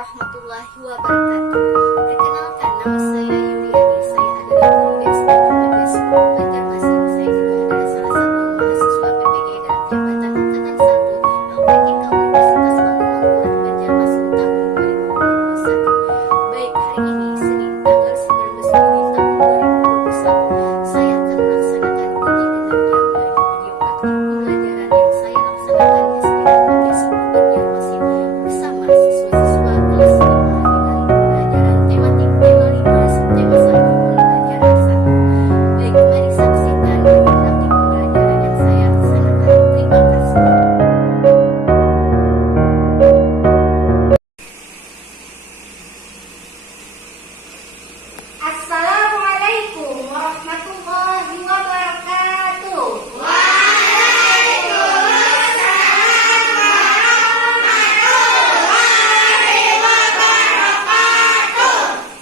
warahmatullahi wabarakatuh. Perkenalkan, nama saya Yuliani. Saya adalah guru BSD Muhammadiyah Sekolah Banjarmasin. Saya juga adalah salah satu mahasiswa PPG dalam jabatan Angkatan 1 LPGK Universitas Bangun Al-Quran Banjarmasin tahun 2021. Baik, hari ini Senin tanggal 19 Juli tahun 2021, saya akan melaksanakan uji kinerja dari video praktik pembelajaran yang saya laksanakan di SD Muhammadiyah Sekolah Banjarmasin bersama siswa-siswa kelas 5 dengan pembelajaran tematik tema 5 subtema 1 pembelajaran 1. Baik, mari saksikan video praktik pembelajaran yang saya laksanakan. Terima kasih. Assalamualaikum warahmatullahi wabarakatuh.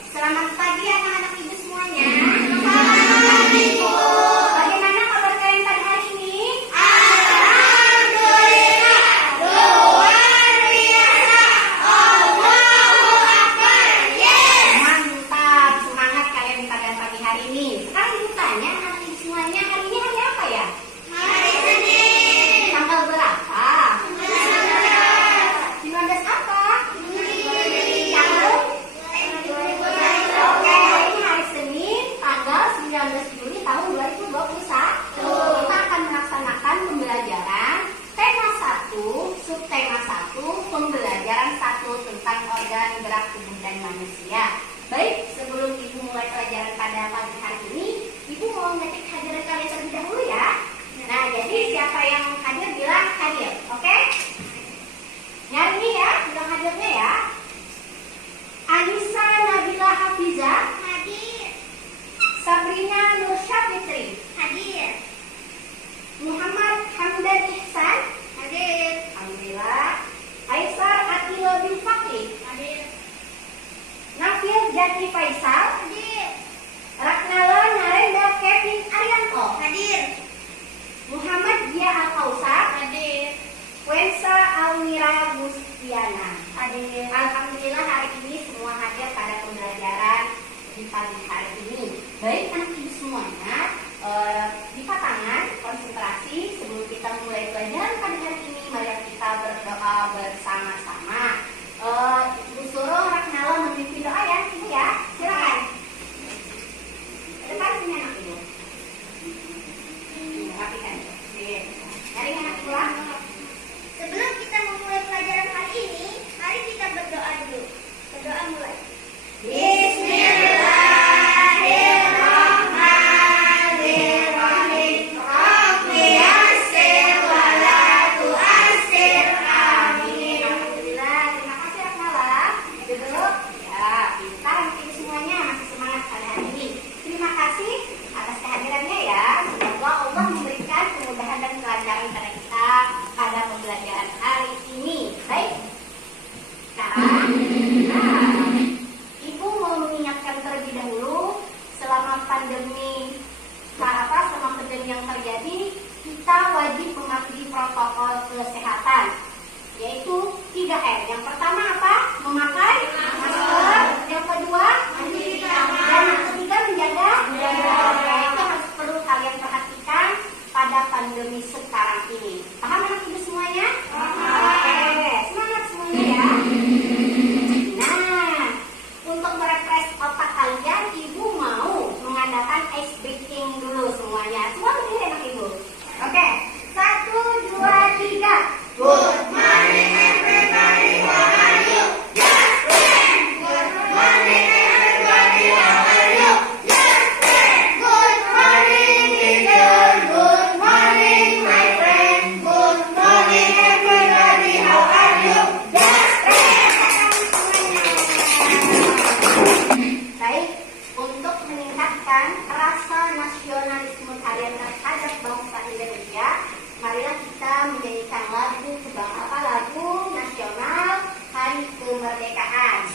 Selamat pagi anak-anak ibu semuanya. Selamat pagi, Bu. Bagaimana kabar kalian pada hari ini? Alhamdulillah, luar biasa. Allahu Akbar. Yes. Mantap, semangat kalian pada pagi hari ini. Sekarang ibu tanya anak ibu semuanya, hari ini hari apa ya? Hari Senin. Tanggal berapa? 19 apa? Tanggal? Oke, hari ini hari Senin, tanggal 19 Juli tahun 2021. Kita akan melaksanakan pembelajaran tema 1, subtema 1, pembelajaran 1 tentang organ gerak tubuh dan manusia. Baik, sebelum Ibu mulai pelajaran pada pagi hari ini, Ibu mau ngetik hadiran kalian terlebih dahulu ya. Nah, jadi siapa yang hadir bilang hadir, oke? Nyari ya, bilang hadirnya ya. Anissa Nabila Hafiza hadir. Sabrina Nur Syafitri hadir. Muhammad Hamdan Ihsan hadir. Alhamdulillah. Aisar Atilo bin Fakri hadir. Nafil Jati Faisal hadir. Raknala Narenda Kevin Arianto hadir. Muhammad Dia Al-Kausar hadir. Wensa Almira Gustiana hadir. Alhamdulillah hari ini semua hadir pada pembelajaran di pagi hari ini. Baik anak ibu semuanya, lipat tangan, konsentrasi sebelum kita mulai pelajaran pada hari ini. Mari kita berdoa bersama-sama. Ibu suruh Raknala memimpin doa ya, ibu ya. Silakan. Ke depan sini anak ibu. Rapikan. Cari anak ibu lah. Sebelum kita memulai pelajaran hari ini, mari kita berdoa dulu. Berdoa mulai. Bismillahirrahmanirrahim. Rabbi yassir wa la tu'assir. Amin. Alhamdulillah, terima kasih Raknala. Duduk. Ya, pintar nanti semuanya masih semangat pada hari ini. Terima kasih atas kehadirannya ya. Semoga Allah memberikan kemudahan dan kelancaran pada kita pada pembelajaran hari ini. Baik. Sekarang, Ibu mau mengingatkan terlebih dahulu selama pandemi yang terjadi, kita wajib mematuhi protokol kesehatan, yaitu 3M. Yang pertama apa? Memakai masker. Yang kedua, mencuci tangan. Dan yang ketiga, menjaga jarak. Itu harus perlu kalian perhatikan pada pandemi sekarang ini. Paham anak ibu semuanya? Oke, semangat semuanya ya. Nah, untuk merefresh otak kalian, ibu mau mengadakan ice breaking dulu semuanya. Semua berdiri anak ibu. Oke, 1, 2, 3. Good morning everybody, how are you? Yes, friend. Good morning everybody, how are you? Yes, friend. Good morning teacher. Good morning my friend. Good morning everybody, how are you? Yes, friend. Baik, untuk meningkatkan rasa nasionalisme kalian terhadap bangsa Indonesia, marilah kita menyanyikan lagu lagu nasional Hari Kemerdekaan.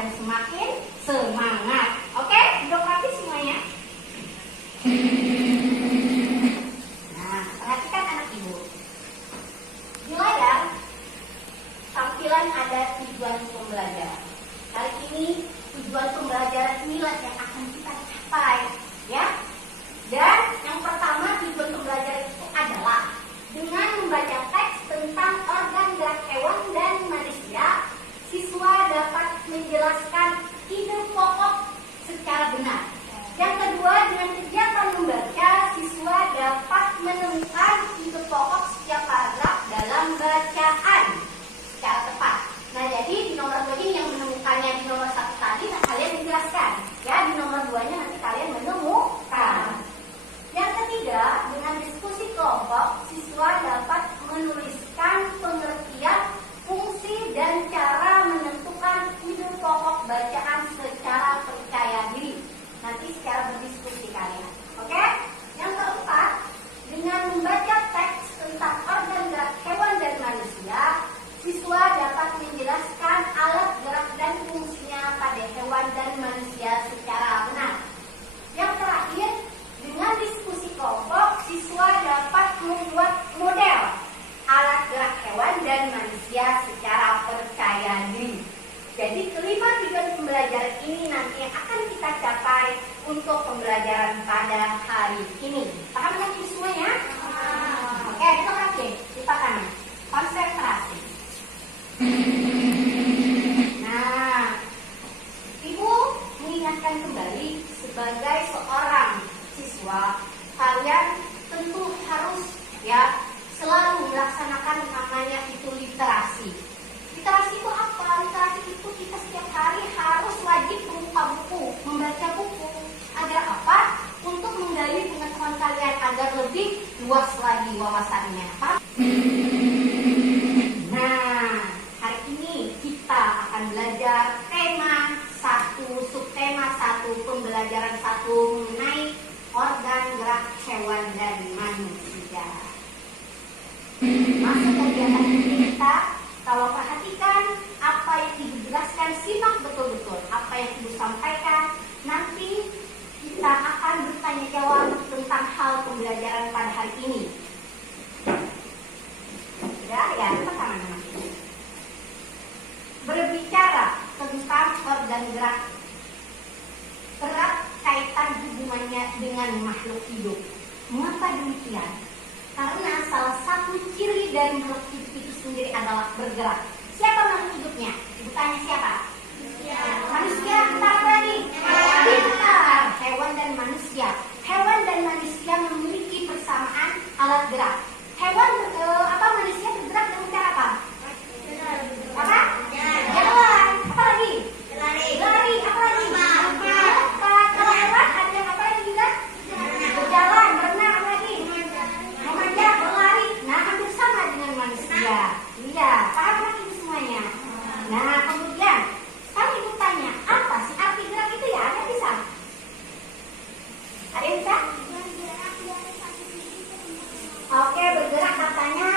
dan semakin semangat. Oke, duduk rapi semuanya. Nah, perhatikan anak ibu. Di layar tampilan ada tujuan pembelajaran. Kali ini tujuan pembelajaran inilah yang akan kita capai, ya. Dan yang pertama tujuan pembelajaran itu adalah dengan membaca teks tentang organ gerak hewan dan manusia, siswa dapat menjelaskan ide pokok secara benar. Yang kedua, dengan kegiatan membaca, siswa dapat menemukan ide pokok setiap paragraf dalam bacaan secara tepat. Nah, jadi di nomor 2 ini yang menemukannya di nomor 1 tadi, nah kalian menjelaskan. Ya, di nomor 2-nya nanti kalian menemukan. Yang ketiga, dengan diskusi kelompok, siswa dapat menuliskan pengertian, fungsi, dan cara menentukan ide pokok bacaan secara percaya diri. Nanti secara berdiskusi kalian. Oke? Yang keempat, dengan membaca teks tentang organ gerak hewan dan manusia, siswa dapat menjelaskan alat gerak dan fungsinya pada hewan dan manusia secara benar. Yang terakhir, dengan diskusi kelompok, siswa dapat membuat model alat gerak hewan dan manusia secara percaya diri. Jadi kelima tujuan pembelajaran ini nanti yang akan kita capai untuk pembelajaran pada hari ini. Paham lagi semuanya? Oke, kita praktik. Kita akan konsentrasi. Nah, Ibu mengingatkan kembali sebagai seorang siswa, kalian tentu harus ya selalu melaksanakan namanya itu literasi. Literasi itu apa? Literasi itu kita setiap hari harus wajib membuka buku, membaca buku. Agar apa? Untuk menggali pengetahuan kalian agar lebih luas lagi wawasannya. Nah, hari ini kita akan belajar tema 1, subtema 1, pembelajaran 1 mengenai organ gerak hewan dan manusia. Masuk kegiatan kita, kalau perhatikan apa yang Ibu jelaskan, simak betul-betul apa yang Ibu sampaikan. Nanti kita akan bertanya jawab tentang hal pembelajaran pada hari ini. Sudah ya, teman-teman. Berbicara tentang organ gerak erat kaitan hubungannya dengan makhluk hidup. Mengapa demikian? Karena salah satu ciri dari makhluk hidup itu sendiri adalah bergerak. Siapa makhluk hidupnya? Ibu tanya siapa? Manusia. Bentar lagi. Pintar. Hewan dan manusia. Hewan dan manusia memiliki persamaan alat gerak. Hewan manusia bergerak dengan cara apa? Apa? Jalan. Apa lagi? Lari. Apa lagi? Melompat. Kalau hewan ada yang apa lagi juga? Berjalan, berenang, apa lagi? Memanjat, berlari. Nah, hampir sama dengan manusia. Iya, paham lagi semuanya. Nah, kemudian kami Ibu tanya, apa sih arti gerak itu ya? Ada bisa? Ada yang bisa? Oke, bergerak katanya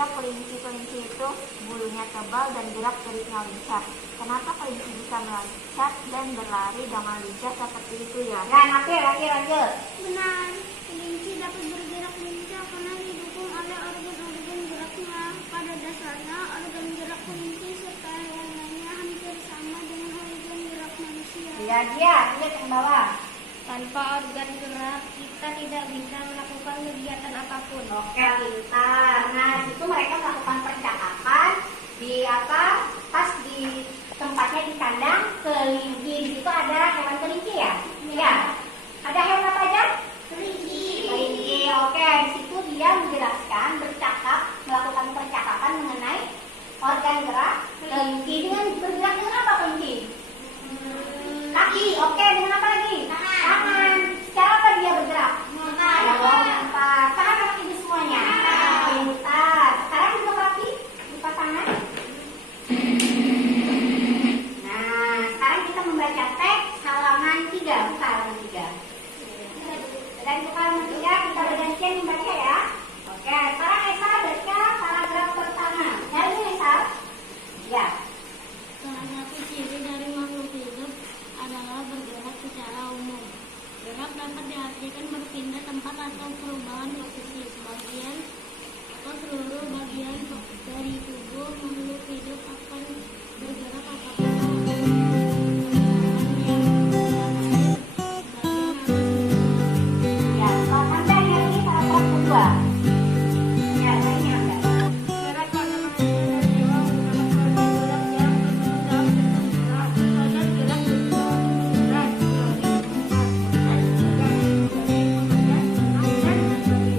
Setiap kelinci-kelinci itu bulunya tebal dan gerak geriknya lincah. Kenapa kelinci bisa meloncat dan berlari dengan lincah seperti itu ya? Ya, lanjut. Benar, kelinci dapat bergerak lincah karena didukung oleh organ-organ geraknya. Pada dasarnya, organ gerak kelinci serta hewan lainnya hampir sama dengan organ gerak manusia. Lihat yang bawah. Tanpa organ gerak, kita tidak bisa melakukan kegiatan apapun. Oke, pintar. Nah, itu mereka melakukan percakapan di apa? Pas di tempatnya di kandang kelinci. Di situ ada hewan kelinci ya? Ya. Ada hewan apa aja? Kelinci. Kelinci. Oke, di situ dia menjelaskan, bercakap, melakukan percakapan mengenai organ gerak kelinci. Dengan bergerak dengan apa kelinci? Kaki. Oke, dengan apa lagi? Tangan. Secara apa dia bergerak? Melompat. Tangan apa itu semuanya? Pintar. Sekarang duduk rapi, buka tangan. Nah, sekarang kita membaca teks halaman 3. Buka halaman 3. Dan buka halaman 3, kita bergantian membaca ya. Oke, sekarang Esa baca paragraf pertama. Nyari Esa? Ya. Salah satu ciri dari makhluk hidup adalah bergerak secara umum. Gerak dapat diartikan berpindah tempat atau perubahan posisi sebagian atau seluruh bagian dari tubuh makhluk hidup akan bergerak apabila Ya, Anda nyari paragraf kedua. Ya, ini Anda. gerak pada manusia dan hewan menggunakan gerak yang bertanggung jawab agar gerak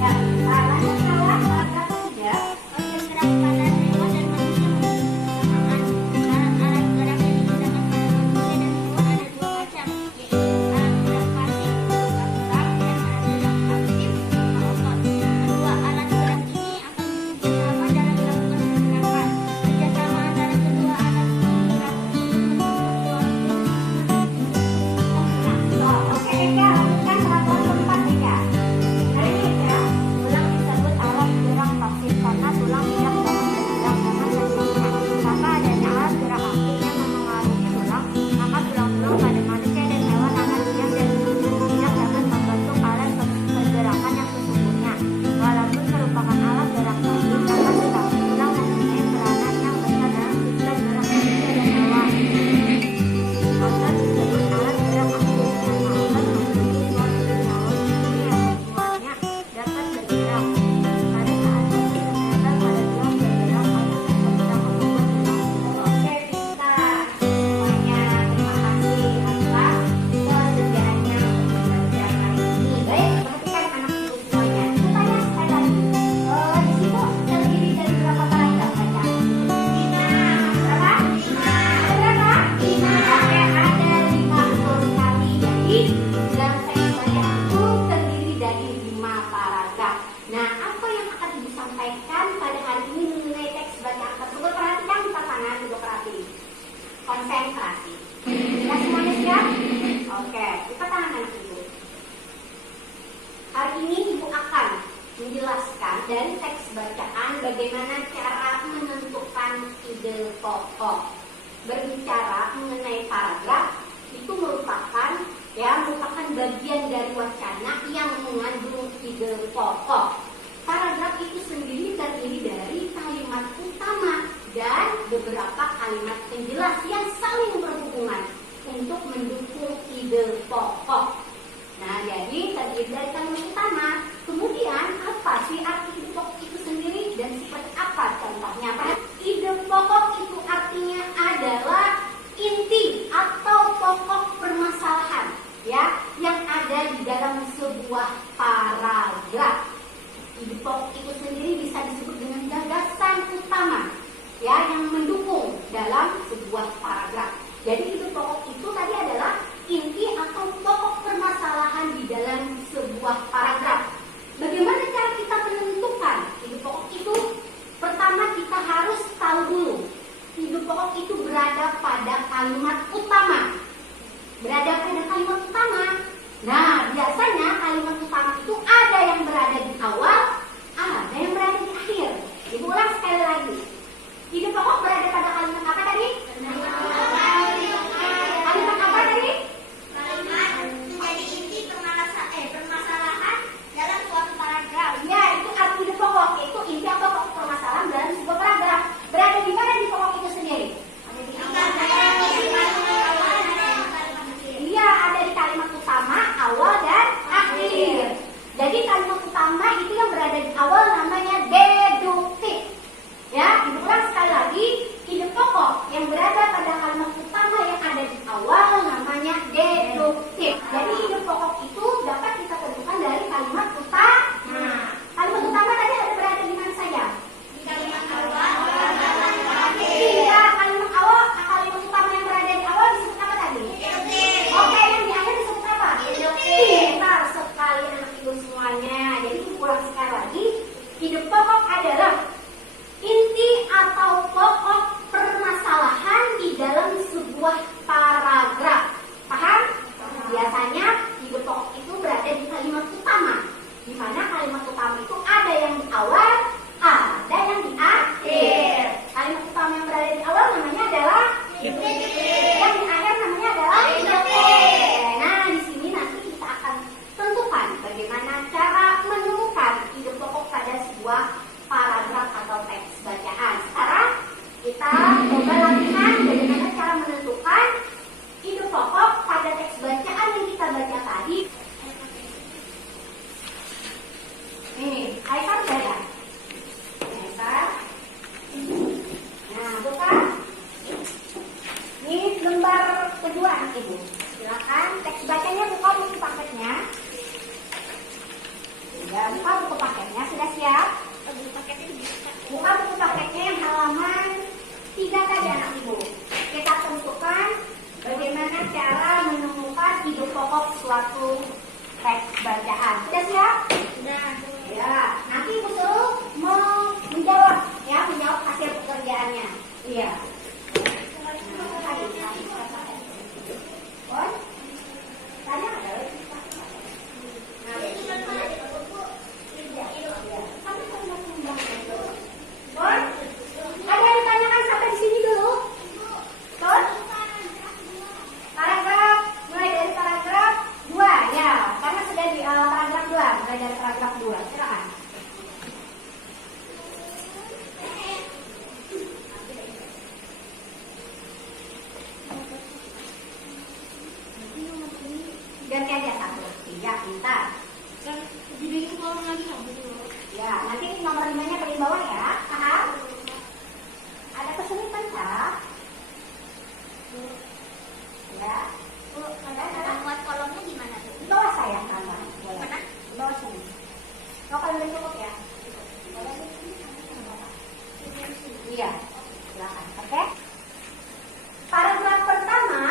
Ya, lanjut bawah paragraf ketiga. organ gerak pada hewan dan manusia memiliki kesamaan. Alat-alat gerak yang digunakan pada manusia dan hewan ada dua macam, yaitu alat gerak pasif berupa gerak dan alat gerak aktif berupa otot. Kedua alat gerak ini akan bekerjasama dalam melakukan pergerakan. Kerjasama antara kedua alat gerak ini membentuk suatu Oke, Eka, lanjutkan paragraf keempat, Eka. Hari ini Eka. Tulang disebut alat gerak pasif karena tulang tidak dapat bergerak dengan sendirinya. Tanpa adanya alat gerak aktif yang memengaruhi tulang, maka tulang-tulang pada manusia dan hewan akan diam dan tidak dapat membentuk alat pergerakan yang sesungguhnya. Walaupun merupakan alat gerak pasif, maka tulang mempunyai peranan yang besar dalam sistem gerak manusia dan hewan. Otot disebut alat gerak aktif karena otot memiliki suatu senyawa sendiri yang membuatnya dapat bergerak. Pada saat otot ternyata pada tulang bergerak, otot tersebut akan membuat tulang bergerak. Oke, pintar. Semuanya, terima kasih atas kesediaannya untuk belajar hari ini. Baik, perhatikan anak ibu semuanya. Kita tanya sekali lagi. Di situ terdiri dari berapa paragraf baca? 5. Berapa? 5. Ada berapa? 5. Oke, ada 5 betul sekali. Jadi, dalam teks baca itu terdiri dari 5 paragraf. Nah, apa yang akan ibu sampaikan pada hari ini mengenai teks bacaan tersebut? Perhatikan pasangan duduk rapi. Konsentrasi. Kita semuanya siap? Oke, kita tangan anak ibu. Hari ini ibu akan menjelaskan dari teks bacaan bagaimana cara menentukan ide pokok. Berbicara mengenai paragraf itu merupakan bagian dari wacana yang mengandung ide pokok. Paragraf itu sendiri terdiri dari kalimat utama dan beberapa kalimat penjelas yang saling berhubungan untuk mendukung ide pokok. Nah, jadi terdiri dari kalimat utama. Kemudian apa sih arti ide pokok itu sendiri dan seperti apa contohnya? Ide pokok itu artinya adalah inti atau pokok permasalahan ya yang ada di dalam sebuah paragraf. Ide pokok itu sendiri bisa disebut dengan gagasan utama ya yang mendukung dalam sebuah paragraf. Jadi ide pokok itu tadi adalah inti atau pokok permasalahan di dalam sebuah paragraf. Buka buku paketnya yang halaman 3 tadi anak ibu. Kita tentukan bagaimana cara menemukan ide pokok suatu teks bacaan. Sudah siap? Sudah. Ya, nanti ibu suruh menjawab ya, menjawab hasil pekerjaannya. Iya. Bon? Tanya ada lagi? Bon? Ada yang ditanyakan sampai di sini dulu? Bon? Paragraf, mulai dari paragraf 2 ya, karena sudah di paragraf 2, mulai dari paragraf 2. Silakan. Ganti aja satu, 3, pintar. Jadi ulang lagi nggak betul? Ya, nanti nomor 5-nya paling bawah ya, paham? Ada kesulitan kah? Ya, Ada muat kolomnya gimana tuh? di bawah saya tambah. Boleh. Mana? Di bawah sini. Kau kalau udah cukup ya? Boleh? Iya, silakan. Oke? Paragraf pertama,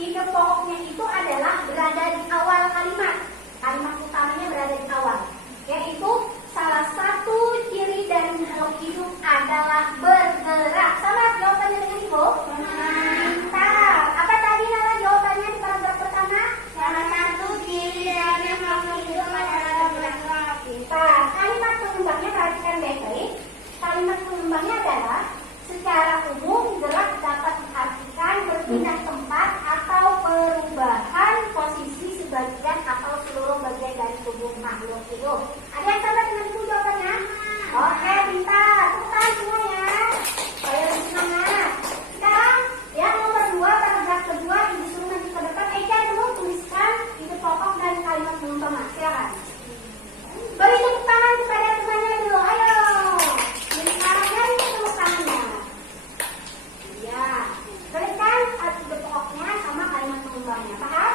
ide pokoknya itu adalah berada di awal kalimat. Kalimat utamanya berada di awal, yaitu salah satu ciri dari makhluk hidup adalah bergerak. Sama jawabannya dengan ibu? Pintar. Apa tadi nama jawabannya di paragraf pertama? Salah satu ciri dari makhluk hidup adalah bergerak. Pintar. Kalimat pengembangnya perhatikan baik-baik. Kalimat pengembangnya adalah secara umum gerak dapat diartikan berpindah tempat atau perubahan posisi sebagian atau seluruh bagian dari tubuh makhluk hidup. Ada yang sama dengan ibu jawabannya? Oke, pintar. Tepuk tangan semua ya. Supaya lebih semangat. Sekarang yang nomor 2, paragraf kedua, ibu suruh nanti ke depan. Eja dulu tuliskan ide pokok dan kalimat pengembang. Silakan. Beri tepuk tangan kepada temannya dulu. Ayo. Ini caranya ini tepuk tangannya. Iya. Tuliskan ide pokoknya sama kalimat pengembangnya. Paham?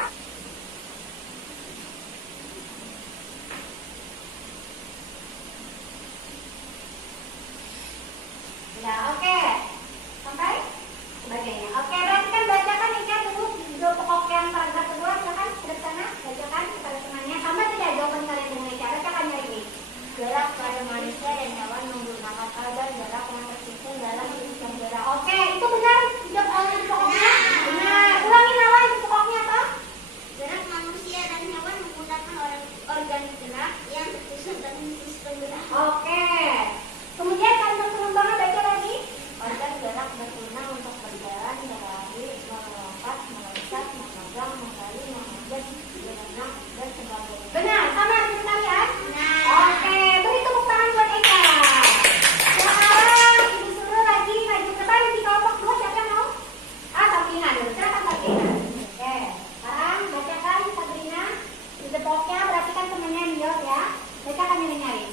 Ya, oke. Sampai sebagainya. Oke, berarti kan bacakan Ika dulu ide pokok yang paragraf kedua. Silakan ke sana, bacakan kepada temannya. Sama tidak jawaban kalian dengan Ika? Bacakannya ini. Gerak pada manusia dan hewan menggunakan alat gerak yang tersusun dalam jenis yang gerak. Oke, itu benar ide pokoknya? Benar. Ulangi nama ide pokoknya apa? Gerak manusia dan hewan menggunakan organ gerak yang tersusun dalam sistem gerak. Oke. Kemudian kalimat pengembangan baca lagi. Organ gerak berguna untuk berjalan, berlari, melompat, meloncat, memegang, menggali, memanjat, berenang, dan sebagainya. Benar, sama dengan kalian? Benar. Oke, beri tepuk tangan buat Eka. Sekarang ibu suruh lagi maju ke depan di kelompok 2. Siapa yang mau? Sabrina dulu. Silakan Sabrina. Oke, sekarang bacakan Sabrina. Ide pokoknya perhatikan temannya yang jawab ya. Bacakan yang nyari.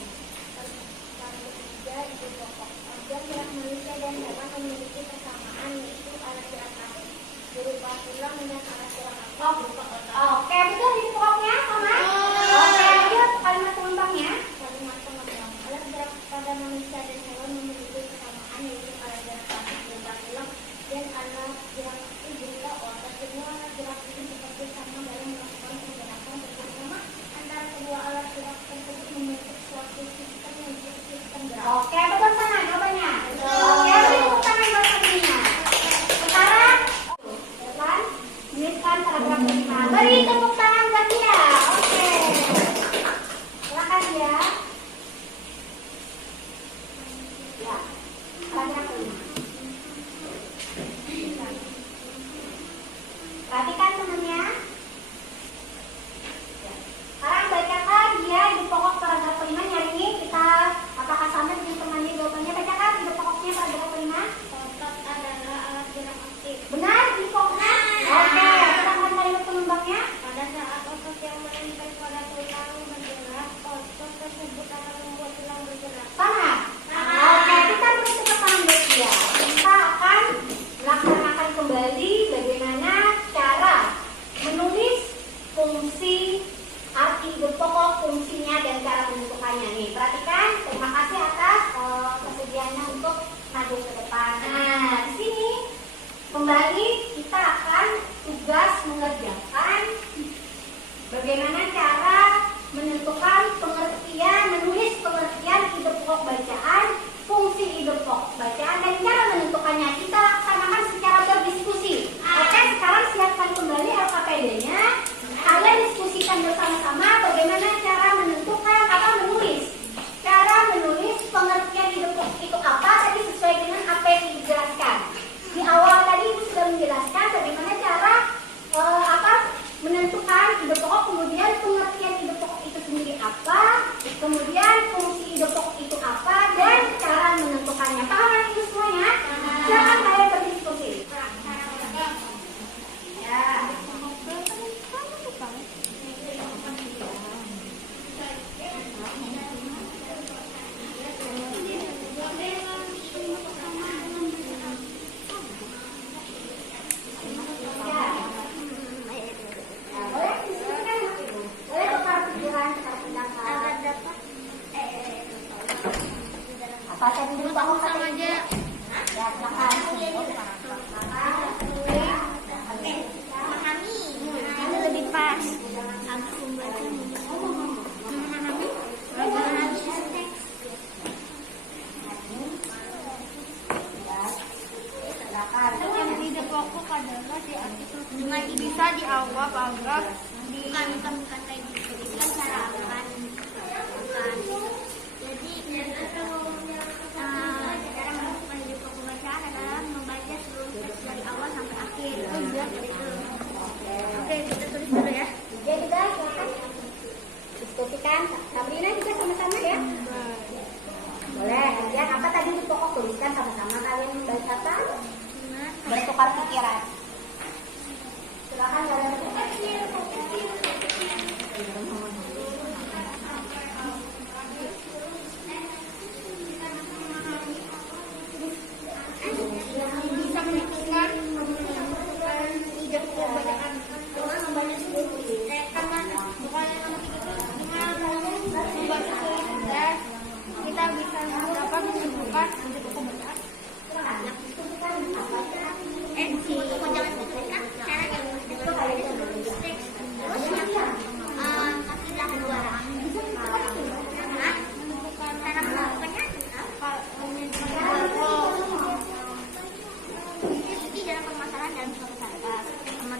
kembali kita akan tugas mengerjakan bagaimana cara menentukan pengertian, menulis pengertian ide pokok bacaan, fungsi ide pokok bacaan, dan cara menentukannya. Kita laksanakan secara berdiskusi. Oke, sekarang siapkan kembali LKPD-nya. Kalian diskusikan bersama-sama bagaimana cara menentukan atau menulis. Cara menulis pengertian ide pokok itu apa tadi sesuai dengan apa yang dijelaskan. Di awal tadi Ibu sudah menjelaskan bagaimana cara menentukan ide pokok, kemudian pengertian ide pokok itu sendiri apa, kemudian fungsi ide pokok itu apa, dan cara menentukannya. Paham itu semuanya? Silakan kalian berdiskusi. Ya. Sama aja. Ya, silakan. Memahami. Itu lebih pas. Aku membaca. Memahami. Memahami teks. Yang ide pokok adalah dengan bisa dianggap bukan kayak gitu. Itu kan cara akan jadi cara menentukan ide pokok bacaan adalah membaca seluruh teks dari awal sampai akhir. Oke, kita tulis dulu ya. Jadi guys, silakan diskusikan. Sabrina juga sama-sama ya. Boleh. Kemudian apa tadi ide pokok, tuliskan sama-sama. Kalian membacakan, bertukar pikiran. Silakan kalian bertukar pikiran. Bisa menentukan ide pokok bacaan dengan membaca seluruh teks. Bukan dengan membaca seluruh teks kita bisa dapat menentukan ide pokok bacaan. Jangan menentukan caranya dengan membaca seluruh teks. Terus ketiga kedua cara menentukannya isi dalam permasalahan dalam suatu paragraf.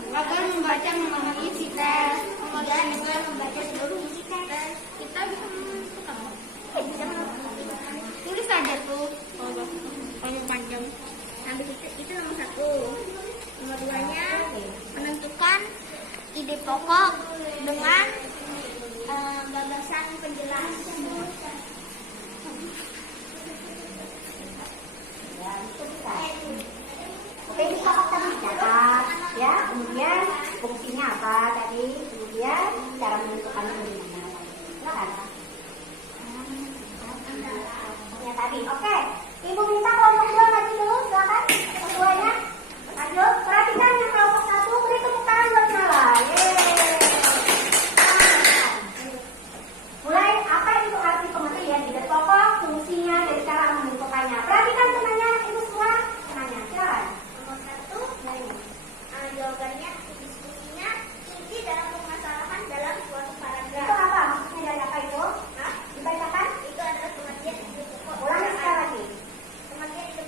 Agar membaca memahami isi teks, kemudian juga membaca seluruh isi teks. Kita bisa menentukan. Tulis saja tuh kalau panjang. Sampai itu nomor 1. Nomor 2-nya menentukan ide pokok dengan gagasan penjelasan. Oke, ini pokok tadi dicatat ya. Kemudian fungsinya apa tadi, kemudian cara menentukannya bagaimana. Silakan. Ya tadi, oke. Ibu minta kelompok 2 maju dulu, silakan. Keduanya maju. Perhatikan yang kelompok 1, beri tepuk tangan buat Nala. Mulai, apa itu arti pengertian ide pokok, fungsinya, dan cara menentukannya. Perhatikan temannya, itu semua temannya. Silakan. Jawabannya, diskusinya inti dalam permasalahan dalam suatu paragraf. Itu apa? Maksudnya dari apa itu? Dibacakan? Itu adalah pengertian ide pokok. Ulangi sekali lagi. Pengertian ide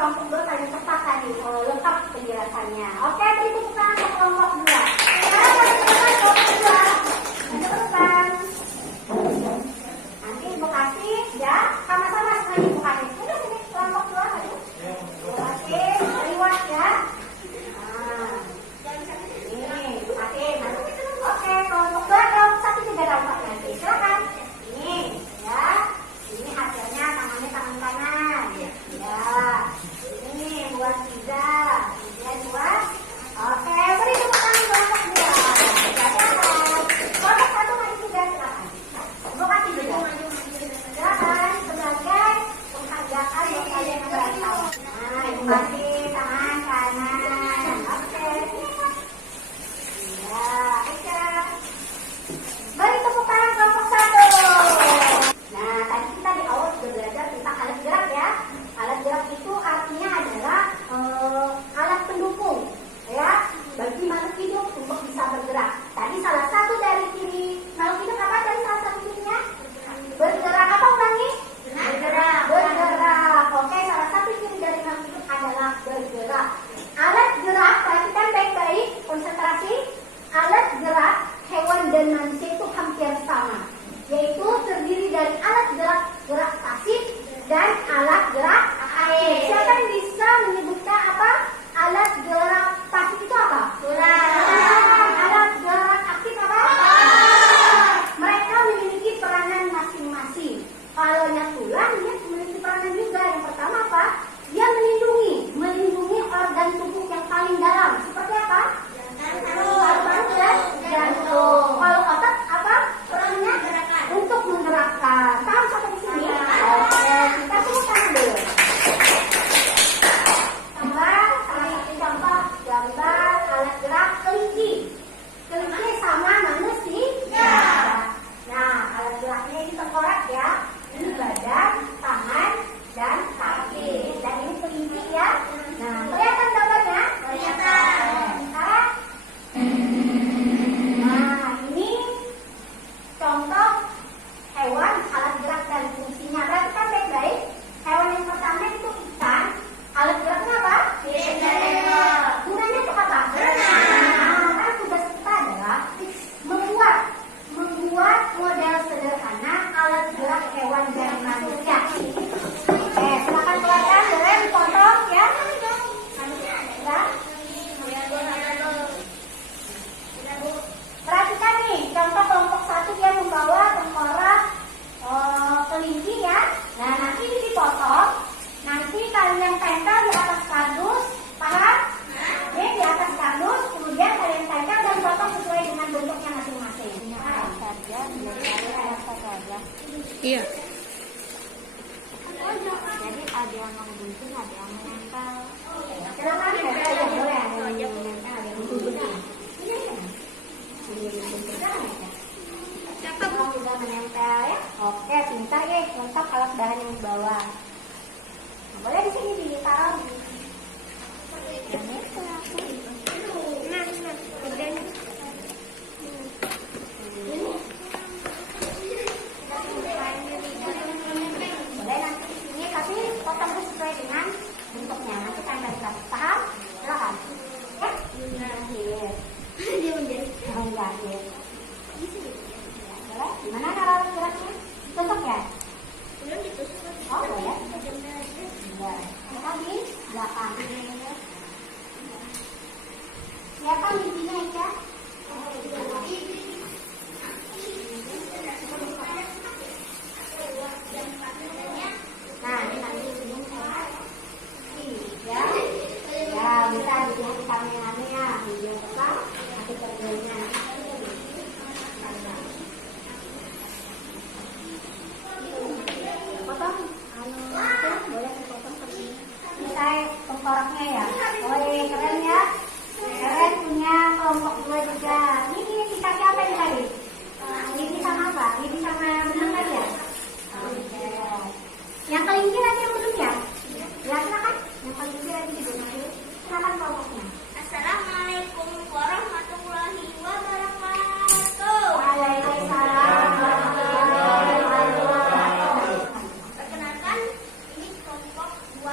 kelompok 2 paling tepat tadi, lengkap penjelasannya. Oke, beri tepuk tangan untuk kelompok 2. Sekarang beri tepuk tangan kelompok 2. Teman-teman. Nanti Ibu kasih ya, sama-sama semuanya Ibu kasih. Udah sini kelompok 2 ayo. Ibu kasih reward ya. Nah, ini Ibu kasih. Oke, kelompok 2 kelompok 1 juga dapat nanti. Silakan. Ini ya. Ini hasilnya tangannya tangan kanan. Ya. Ini buat pizza. Kemudian buat. Oke, beri tepuk tangan kelompok 2. Kelompok 1 maju juga silakan. Ibu kasih juga. Silakan sebagai penghargaan buat kalian yang berhasil. Nah, Ibu kasih tangan kanan. Oke. Ya, Aika. Beri tepuk tangan kelompok 1. Nah, tadi kita di awal sudah belajar tentang alat gerak ya. Alat gerak itu artinya adalah alat pendukung ya bagi makhluk hidup untuk bisa bergerak. Tadi salah satu dari ciri makhluk hidup apa tadi salah satu cirinya? Bergerak. Apa ulangi? Bergerak. Bergerak. Oke, salah satu ciri dari makhluk hidup adalah bergerak. Alat gerak, perhatikan baik-baik, konsentrasi. Alat gerak hewan dan manusia itu hampir sama, yaitu terdiri dari alat gerak pasif dan alat gerak aktif. Siapa yang bisa menyebutkan apa? Alat gerak pasif itu apa? Alat gerak aktif apa? Mereka memiliki peranan masing-masing. Kalau yang tulang dia memiliki peranan juga. Yang pertama apa? Dia melindungi organ tubuh yang paling dalam. Seperti apa? Jantung. Kalau otak apa? Perannya untuk menggerakkan. Tahu sampai di sini? Oke, kita tunggu sana dulu. Gambar alat gerak kelinci. Kelinci sama manusia. Nah, alat geraknya ini tengkorak ya. Ini badan, tangan, dan kaki. Dan ini kelinci ya. Nah, kelihatan gambarnya? Kelihatan. Nah, ini contoh hewan alat gerak dan fungsinya. Perhatikan baik-baik. Hewan yang pertama itu ikan. Alat geraknya apa? Gunanya untuk apa? Berenang. Kan tugas kita adalah membuat model sederhana alat gerak hewan dan manusia. Oke, silakan keluarkan, boleh dipotong ya. Perhatikan nih, contoh kelompok 1 dia membawa tengkorak kelinci ya. Nah, nanti ini dipotong. Nanti kalian tempel di atas kardus, paham? Oke, di atas kardus, kemudian kalian tempel dan potong sesuai dengan bentuknya masing-masing. Iya. Jadi ada yang menggunting, ada yang menempel. Silakan tempel ya, boleh ada yang menempel, ada yang menggunting. Siapa mau juga menempel ya? Oke, pintar ya, lengkap alat bahan yang dibawa. Nah, boleh di sini ditaruh. Boleh nanti di sini, tapi potong sesuai dengan bentuknya. Nanti kalian bisa paham? Silakan. Ya? Iya. Dia menjahit. Boleh? Gimana cara geraknya? Ditusuk ya? Oh, boleh. Di belakang. Siapa intinya Eka? Nah, ini nanti ini ya. Ya, bisa bikin kameranya, video apa? Nanti videonya. Potong, boleh dipotong seperti ini. Ini saya tengkoraknya ya. Woi, keren ya. Keren punya kelompok 2 juga. Ini dikasih apa ini tadi? Ini sama apa? Ini sama benang tadi ya? Yang kelinci lagi yang belum ya? Ya, silakan. Yang kelinci lagi di belum. Silakan kelompoknya. Assalamualaikum warahmatullahi wabarakatuh. Waalaikumsalam warahmatullahi wabarakatuh. Perkenalkan, ini kelompok 2.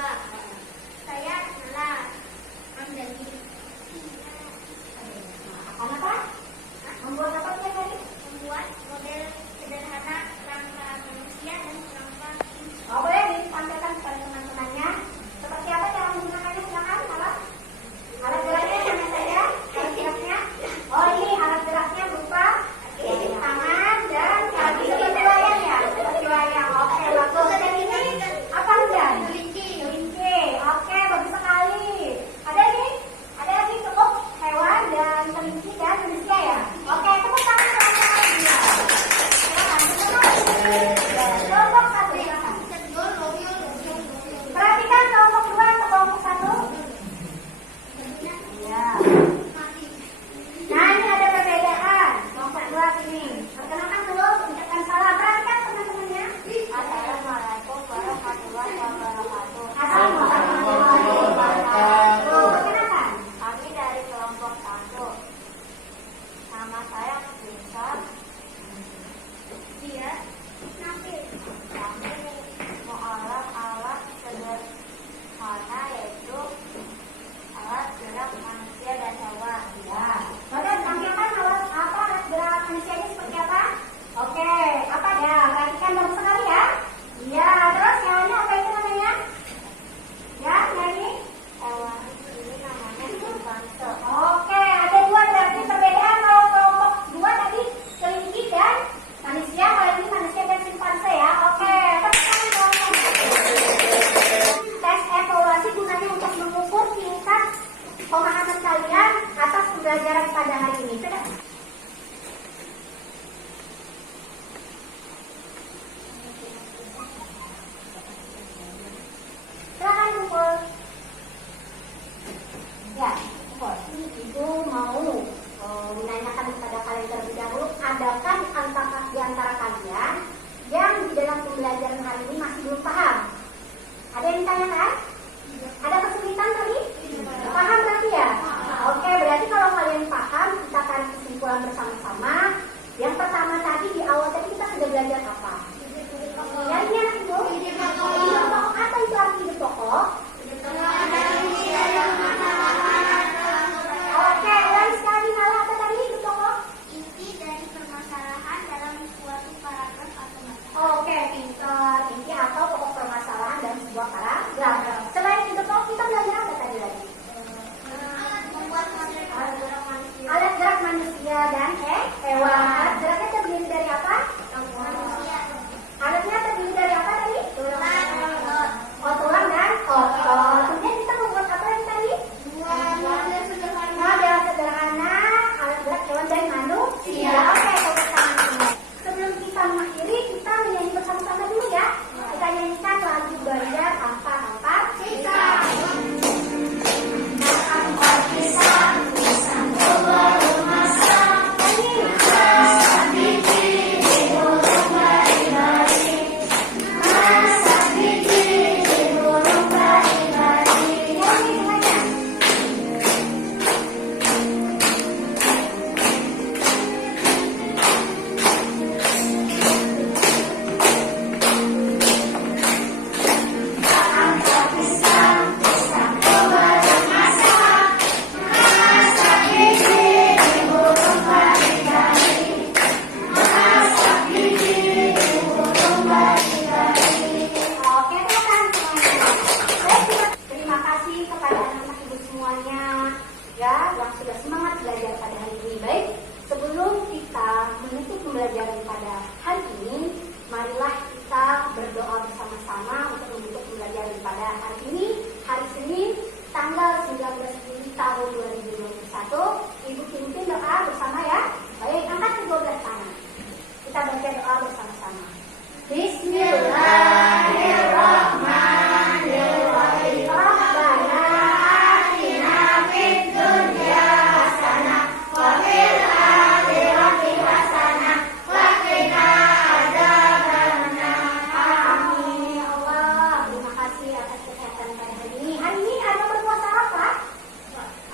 kesempatan pada hari ini. Hari ini ada berpuasa apa?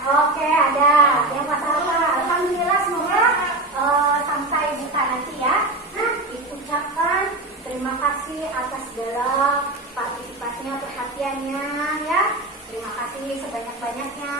Oke, ada yang puasa apa? Alhamdulillah, semoga sampai buka nanti ya. Nah, diucapkan terima kasih atas segala partisipasinya, perhatiannya ya. Terima kasih sebanyak-banyaknya